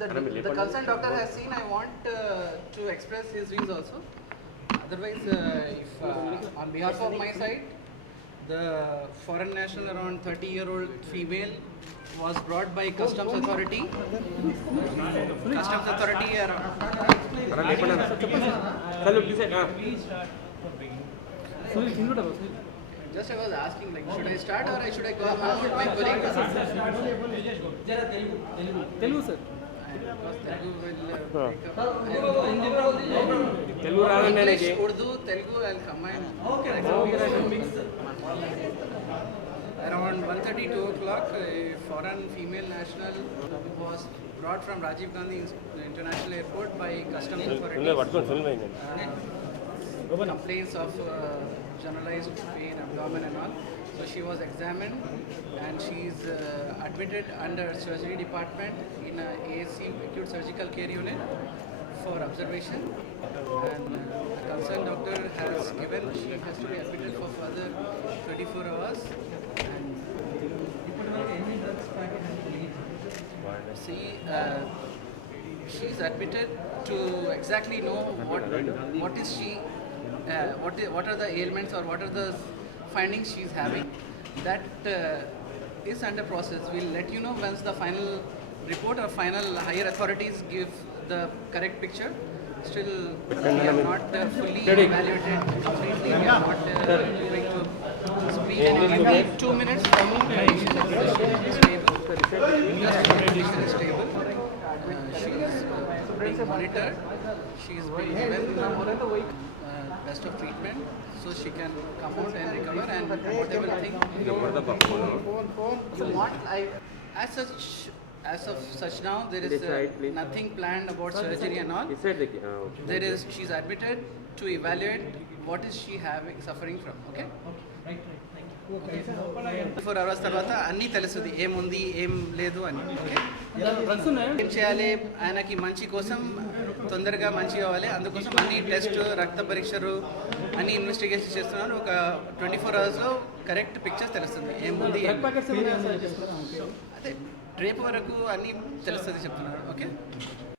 the concerned doctor has seen, I want to express his views also. Otherwise, if on behalf of my side, the foreign national around 30-year-old female was brought by customs authority. Customs authority just I was asking, like, should I start or should I go on with my colleague? Telugu sir. English, Urdu, Telugu, I'll combine. Around 1:30, 2 o'clock, a foreign female national was brought from Rajiv Gandhi International Airport by customs authorities. Complaints of generalized pain, abdomen and all. So she was examined and she is admitted under surgery department in a ASC acute surgical care unit for observation. And the concerned doctor has given she has to be admitted for further 24 hours. And see, she is admitted to exactly know what is she. What are the ailments or what are the findings she is having. That is under process. We'll let you know once the final report or final higher authorities give the correct picture. Still, we have not fully evaluated completely. We are not going to speak. Give me 2 minutes. Condition is stable. Condition is stable. She is being monitored. She is being given best of treatment, so she can come out and recover and whatever thing you want. As of such now, there is nothing planned about surgery and all. There is, she's admitted to evaluate what is she suffering from. Okay. 4 hours తర్వాత అన్నీ తెలుస్తుంది, ఏముంది ఏం లేదు అని. ఏం చేయాలి, ఆయనకి మంచి కోసం తొందరగా మంచి కావాలి, అందుకోసం అన్ని టెస్ట్ రక్త పరీక్షలు అన్ని ఇన్వెస్టిగేషన్ చేస్తున్నారు. ఒక 24 అవర్స్లో కరెక్ట్ పిక్చర్స్ తెలుస్తుంది, ఏముంది అదే రేపు వరకు అన్నీ తెలుస్తుంది చెప్తున్నారు. ఓకే.